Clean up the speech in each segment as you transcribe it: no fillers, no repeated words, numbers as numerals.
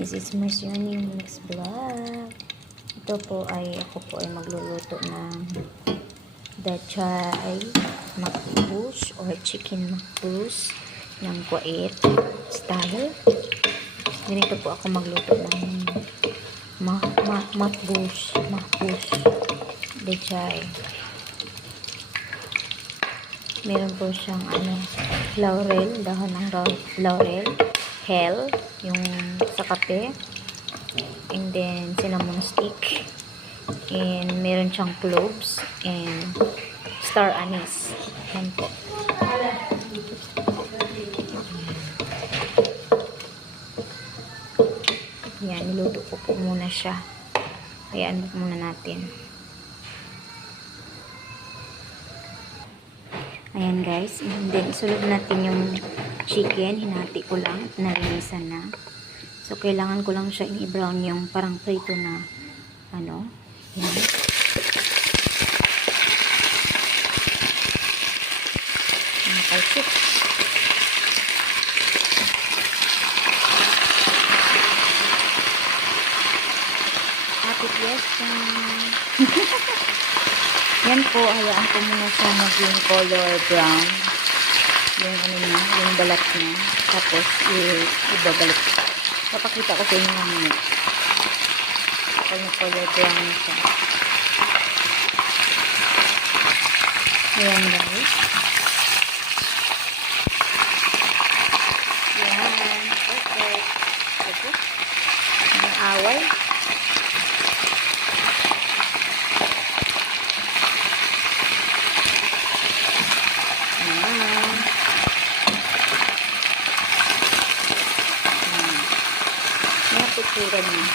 This is Marcioni Mix Vlog. Ito po ay ako po ay magluluto ng dachay makbus or chicken makbus ng Kuwait style. Ganito po ako magluto ng makbus dachay. Meron po siyang laurel, dahon ng laurel, hell, yung sa kape, and then cinnamon stick, and meron siyang cloves, and star anise. Yan po. Yan, niluto ko po muna siya. Hayaan po muna natin. Ayan guys, and then isulog natin yung chicken, hinati ko lang, nalinisan na. So kailangan ko lang siya i-brown yung parang prito na yan. Nakalsik. Happy fiesta. Yan po, hayaan ko muna siya maging color brown. Yung niya, yung balat niya. Tapos, ibabalik. Papakita ko sa inyo namin. Kapag color brown na siya. Ayan guys. Yan. Perfect. Tapos, may away. Kulay niya.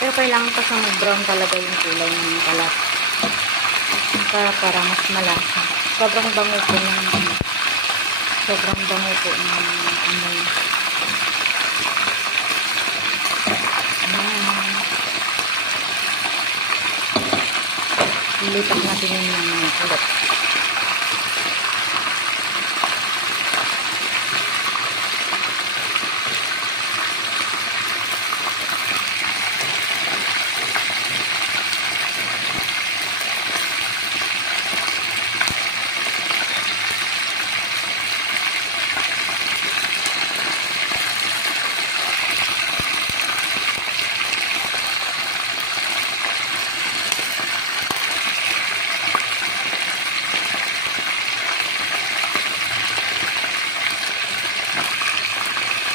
Pero kailangan pa siyang mag-brown talaga yung kulay ng kalat. Para mas malasa. Sobrang bango po ng amoy. Lilipat natin yung mga kulot.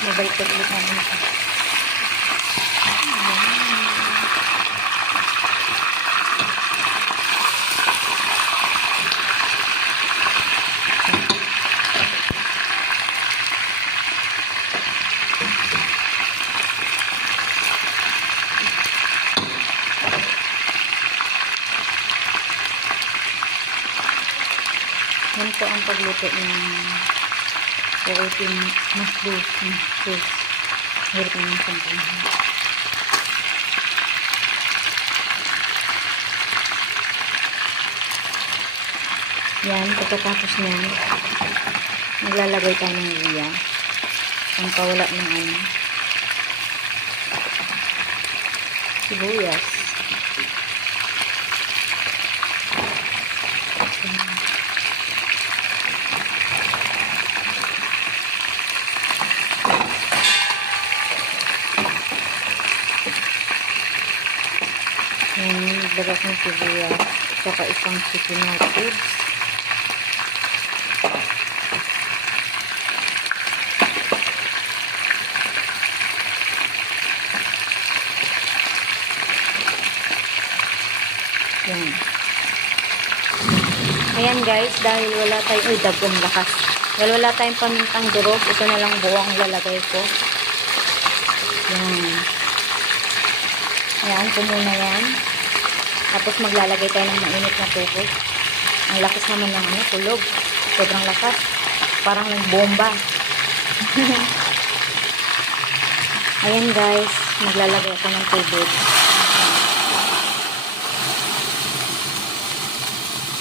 Mabalik ulit namin ito. Yan po ang pagluto ng Kuwaitin makbus. Hirap naman siyang panahon. Yan, pagkatapos niyan, maglalagay tayo ng luya. Ang pawala ng sibuyas. Yan, dagat ng sibuyas. Saka isang chicken nuggets. Yan. Ayan guys, dahil wala tayong, dagong lakas. Dahil wala tayong pamintang durog, ito na lang buwang lalagay ko. Yan. Ayan ko muna yan. Tapos maglalagay tayo ng mainit na tubig. Ang lakas naman ng kulog. Sobrang lakas. Parang nagbomba. Ayan guys, maglalagay ako ng tubig.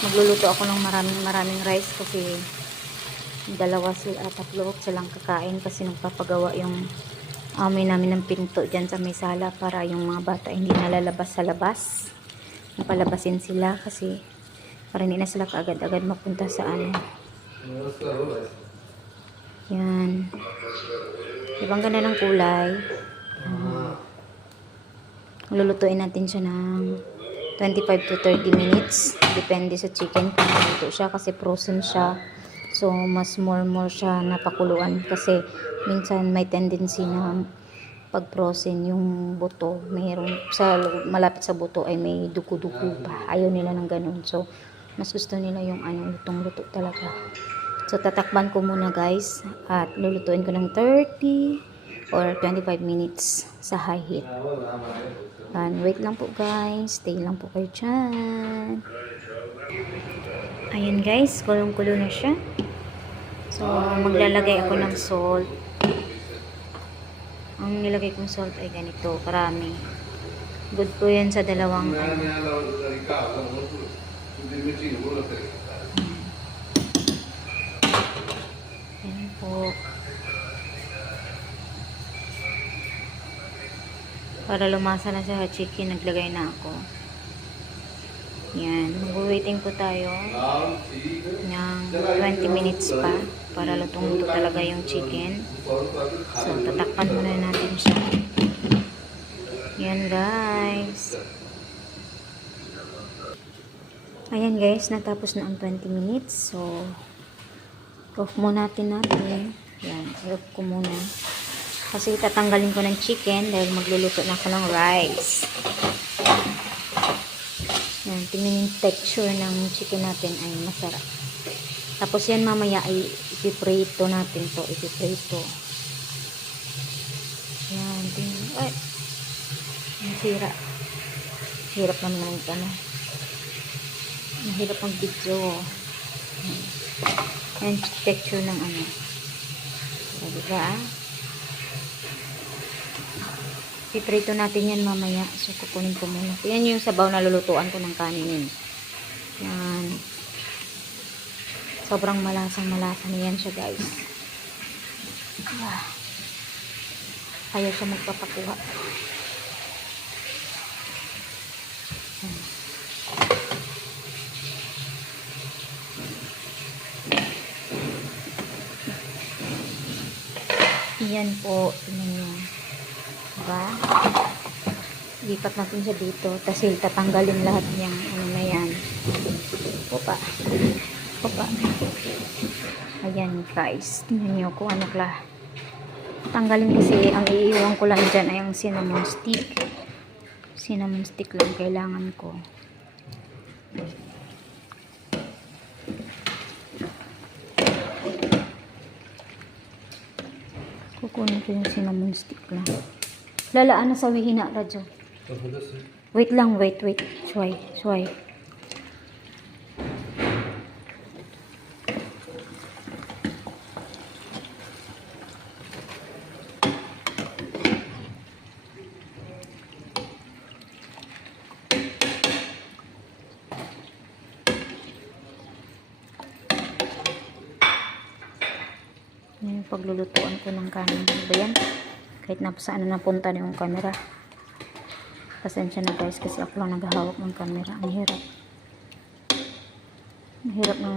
Magluluto ako ng maraming rice kasi 2 sila, 3 silang kakain kasi nagpapagawa yung amoy namin ng pinto dyan sa may sala para yung mga bata hindi nalalabas sa labas. Napalabasin sila kasi para hindi na sila kaagad-agad mapunta sa ano. Yan. Ibang ganda ng kulay. Lulutuin natin siya ng 25 to 30 minutes. Depende sa chicken kung maluto siya kasi frozen siya. So, mas more siya napakuluan kasi minsan may tendency na pag frozen yung buto, mayroon sa malapit sa buto ay may dugo-dugo pa. Ayaw nila ng ganun. So, mas gusto nila yung ano, lutong-luto talaga. So, tatakpan ko muna guys at lulutuin ko ng 30 or 25 minutes sa high heat. And wait lang po guys. Stay lang po kayo dyan. Ayan guys, kulong-kulo na siya. So, maglalagay ako ng salt. Ang nilagay kong salt ay ganito, karami. Good po yan sa dalawang ano. Ayan po. Para lumasa na sa chicken, naglagay na ako. Yan. Mag-waiting po tayo ng 20 minutes pa para lutong-luto talaga yung chicken. So, tatakpan muna natin siya. Yan guys. Ayan guys, natapos na ang 20 minutes. So, off muna natin. Yan, off ko muna. Kasi tatanggalin ko ng chicken dahil magluluto na ako ng rice. Yan, tingnan yung texture ng chicken natin ay masarap. Tapos yan mamaya ay ipiprito natin to. Ipiprito. Yan, tingnan. Ay, nasira. Hirap naman ito, ano. Mahirap ang video. Yan, texture ng ano. So, diba? Piprito natin yan mamaya. So, kukunin ko muna. Yan yung sabaw na lulutuan ko ng kanin. Yan. Sobrang malasang-malasa na yan siya, guys. Ayaw siya magpapakuha. Yan po. Tingnan nyo. Diba? Lipat natin siya dito. Kasi tatanggalin lahat niyang ano na yan. Opa. Opa. Ayan guys. Tingnan nyo kung ano kla. Tanggalin kasi ang iiwan ko lang dyan ay ang cinnamon stick. Cinnamon stick lang kailangan ko. Kukunin ko yung cinnamon stick lang. Lalaan na sa wihina, Radyo. Wait lang, wait. Sway. Yan yung paglulutuan ko ng kanin. Diba yan? Kahit na saan na napunta na yung camera. Pasensya na guys kasi ako lang naghahawak ng camera. Ang hirap. Ang hirap ng...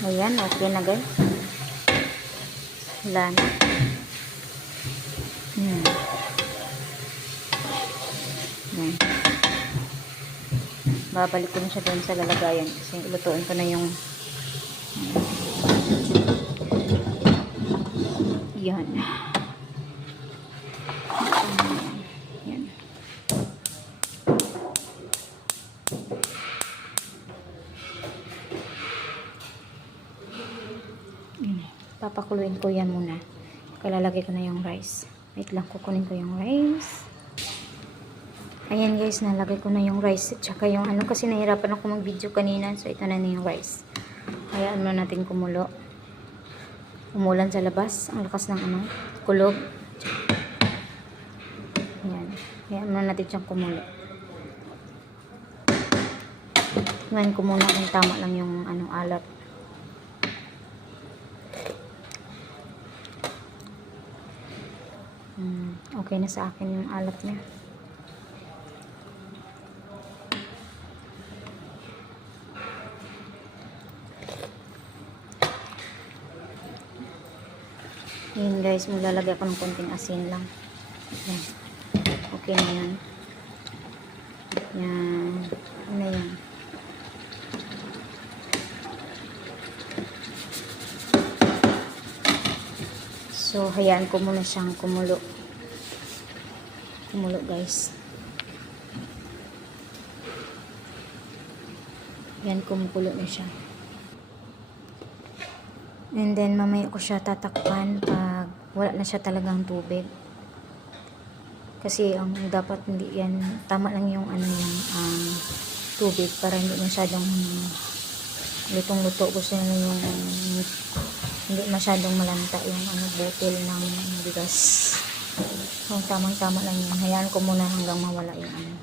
Ayan, okay na guys. Wala na. Ayan. babalik ko na siya doon sa lalagayan kasi ilutuin ko na yung yan. Yan. Papakuluin ko yan muna. Kalalagay ko na yung rice. Wait lang, kukunin ko yung rice. Ayan guys, nalagay ko na yung rice. Tsaka yung ano, kasi nahirapan ako mag-video kanina. So, ito na yung rice. Hayaan mo natin kumulo. Umulan sa labas. Ang lakas ng ano, kulog. Ayan. Hayaan mo natin siyang kumulo. Ngayon ko muna kung tama lang yung ano, alat. Okay na sa akin yung alat niya. Ayan guys, maglalagay ako ng konting asin lang. Ayan. Okay na yan. Yan. Ano yan? So, hayaan ko muna siyang kumulo. Kumulo guys. Yan, kumukulo na siya. And then, mamaya ko siya tatakpan pag wala na siya talagang tubig. Kasi, ang dapat hindi yan, tama lang yung ano yung tubig para hindi masyadong lutong-luto. Gusto nila yung hindi masyadong malanta yung ano, butil ng bigas. So, tamang-tama lang yun. Hayaan ko muna hanggang mawala yung ano,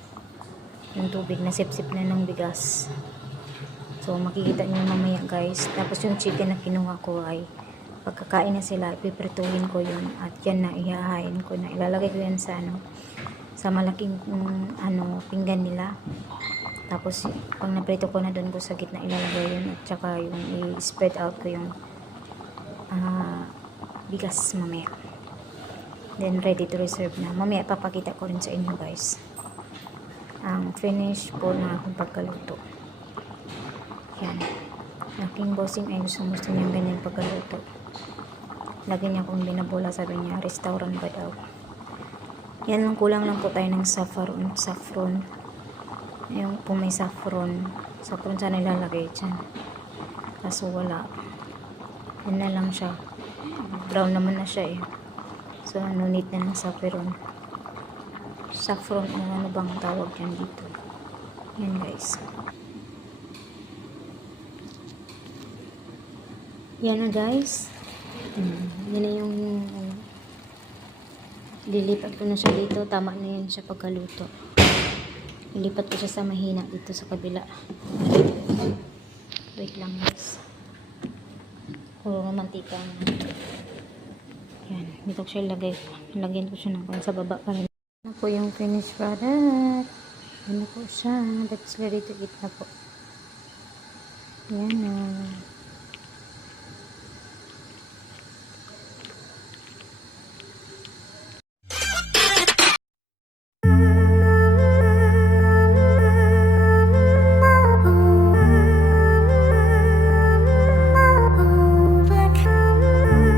yung tubig na sip-sip na ng bigas. So, makikita nyo mamaya guys. Tapos yung chicken na kinuha ko ay pagkakain na sila, ipiprituhin ko yun. At yan na, ihahain ko na. Ilalagay ko yan sa ano, sa malaking ano, pinggan nila. Tapos, pag naprito ko na doon ko sa gitna, ilalagay yun. At saka yung i-spread out ko yung bigas mamaya. Then, ready to reserve na. Mamaya, papakita ko rin sa inyo guys ang finish po na akong pagkaluto. Yan. Aking bossing ay gusto niya ganyan pagkaluto. Lagi niya akong binabola, sabi niya, restaurant ba daw. Yan lang, kulang lang po tayo ng saffron. Yung po may saffron sana ilalagay dyan. Kaso wala. Yan na lang siya. Brown naman na siya eh. So, no need na ng saffron. Saffron, ano bang tawag yan dito? Yan guys. Yan na guys. Yan na yung lilipat ko na siya dito. Tama na yan siya pagkaluto. Lilipat ko siya sa mahina dito sa kabila. Wait lang guys. Puro mantika na. Yan. Dito ko siya ilagay. Lagyan ko siya ng sa baba pa rin. Ano po yung finished product. Ano po siya. That's ready to eat na po. Yan na.